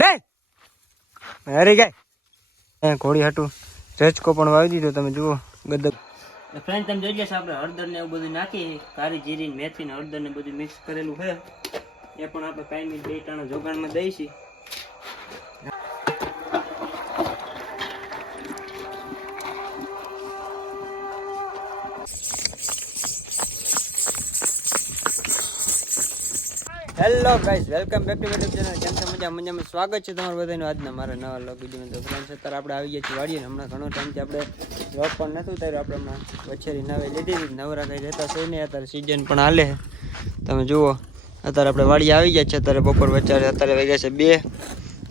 બે હરી ગાય ઘોડી હાટું રેચકો પણ વાવી દીધો, તમે જુઓ. ગદબ ફ્રેન્ડ તમે જોઈ લેશો આપણે હળદર ને એવું બધું નાખી. કારી, જીરી મેથી ને હળદર ને બધું મિક્સ કરેલું છે. એ પણ આપણે કાંઈ બે ટાણા જોગાણમાં દઈશી. Hello guys welcome back to YouTube channel કેમ છો? મજા મજામાં. સ્વાગત છે તમારું બધાનું આજના મારા નવા લોક વિડીયોમાં તો ફ્રેન્ડ્સ અત્યારે આપણે આવી ગયા છીએ વાડીએ હમણાં ઘણો ટાઈમથી આપણે જોબ પણ નથી ઉતાર્યું આપણે હમણાં વછેરી નવે લીધી હતી, નવરા કંઈ રહેતા છે નહીં અત્યારે સિઝન પણ હાલે તમે જુઓ, અત્યારે આપણે વાડી આવી ગયા છે અત્યારે બપોર વચારે અત્યારે વાગ્યા છે બે.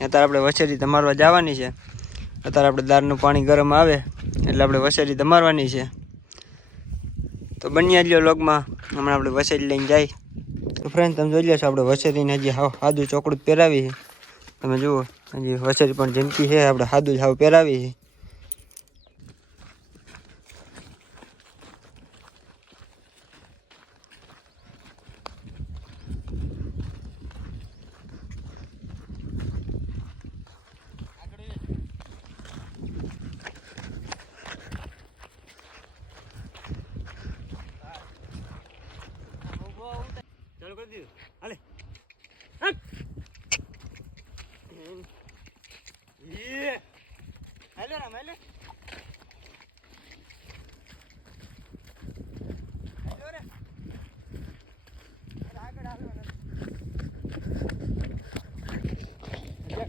અત્યારે આપણે વછેરી ધમારવા જવાની છે. અત્યારે આપણે દાળનું પાણી ગરમ આવે, એટલે આપણે વછેરી ધમારવાની છે. તો બન્યા જ લોગમાં હમણાં આપણે વછેરી લઈને જાય. તો ફ્રેન્ડ તમે જોઈ લેશો, આપણે વસેરીને હજી હાવ સાદું ચોકડું પહેરાવી તમે જુઓ, હજી વસેરી પણ જિંદગી છે, આપણે સાદું જ હાવ પહેરાવી છે.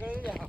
Yeah.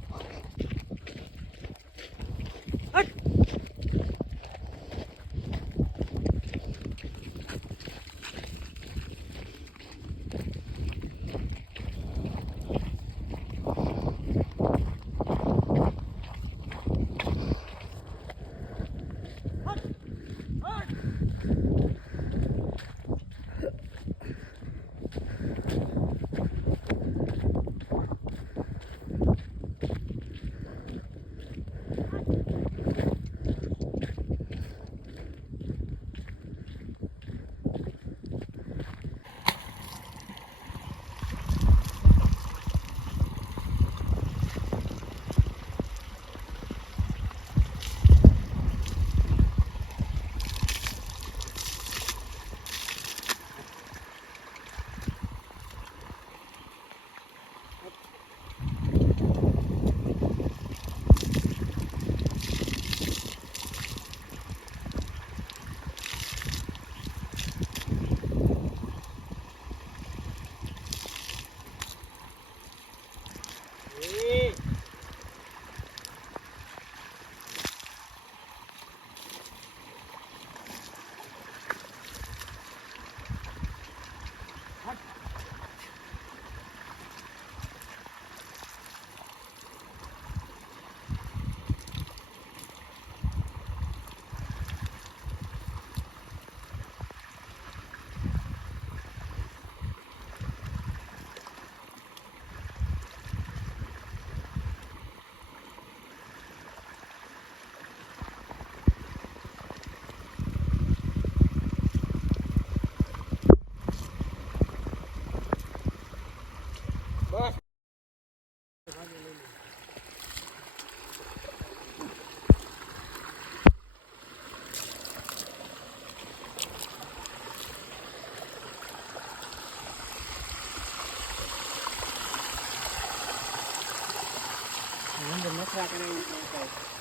আকারে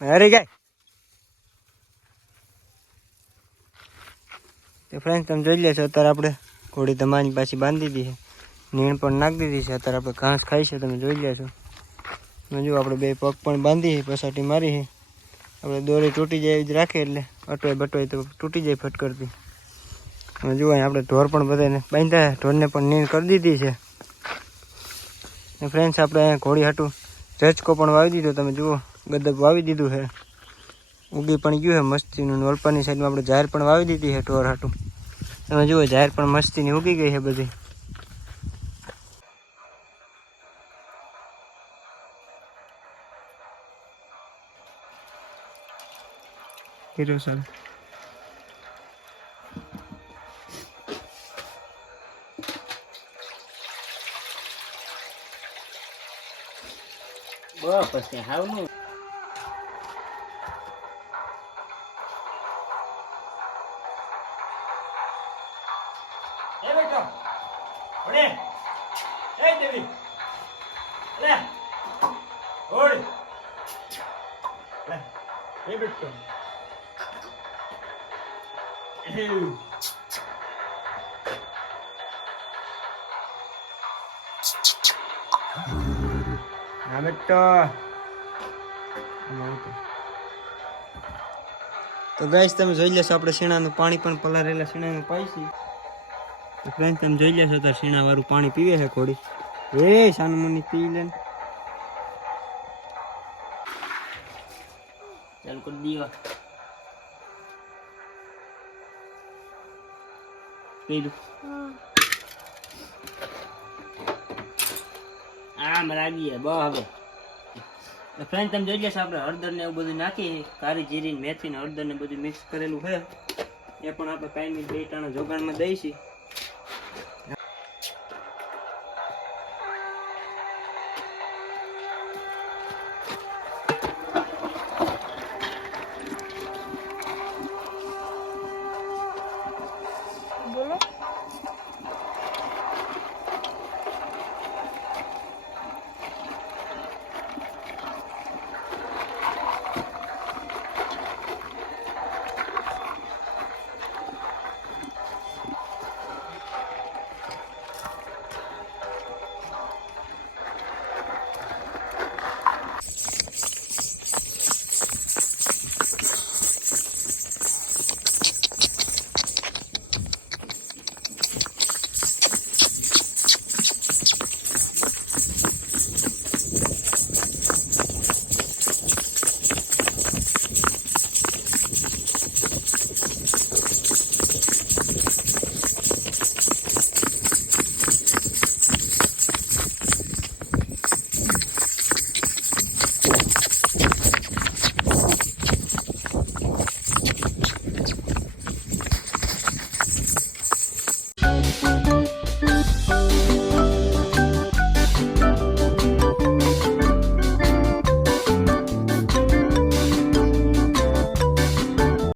હરી ગાય તો ફ્રેન્ડ તમે જોઈ લેશો અત્યારે આપણે ઘોડી તમારી પાછી બાંધી દીધી છે. નીણ પણ નાખી દીધી છે. અત્યારે આપણે ઘાસ ખાઈ છે, તમે જોઈ લેશો જુઓ, આપણે બે પગ પણ બાંધી પસાટી મારી છે. આપણે દોરી તૂટી જાય એવી જ રાખીએ એટલે અટવાય બટવાય તો તૂટી જાય ફટકરતી તમે જુઓ આપણે ઢોર પણ બધાને બાંધ્યા ઢોરને પણ નીણ કરી દીધી છે. ફ્રેન્ડ્સ આપણે અહીંયા ઘોડી હાટું રચકો પણ વાવી દીધો, તમે જુઓ. ગદબ વાવી દીધું છે. ઉગી પણ ગયું છે મસ્તીનું. ને ઓલપાની સાઈડમાં આપણે જાહેર પણ વાવી દીધી છે ઢોર હાટું. તમે જુઓ જાહેર પણ મસ્તીની ઉગી ગઈ છે બધી. હીરો સર બસ પછી હાવ એ બેટો ઓડે એ દેવી. લે ઓડે લે એ બેટો હા બેટો તો ગાઈસ તમે જોઈ લેશો આપણે શીણાનું પાણી પણ પલારેલા શીણાનું પાઈ તો ફ્રેન્ડ તમે જોઈ લેશો તો શીણા વાળું પાણી પીવે છે ઘોડી. એ સાનું મુની પી લે ચાલ કરી દીવા. પીલું આમ લાગી બ હવે. ફ્રેન્ડ તમે જોઈ લેશો, આપણે હળદર ને એવું બધું નાખી કાળી જીરી ને મેથી ને હળદર ને બધું મિક્સ કરેલું છે. એ પણ આપણે કાયમી બે ટાણા જોગાણમાં દઈશી.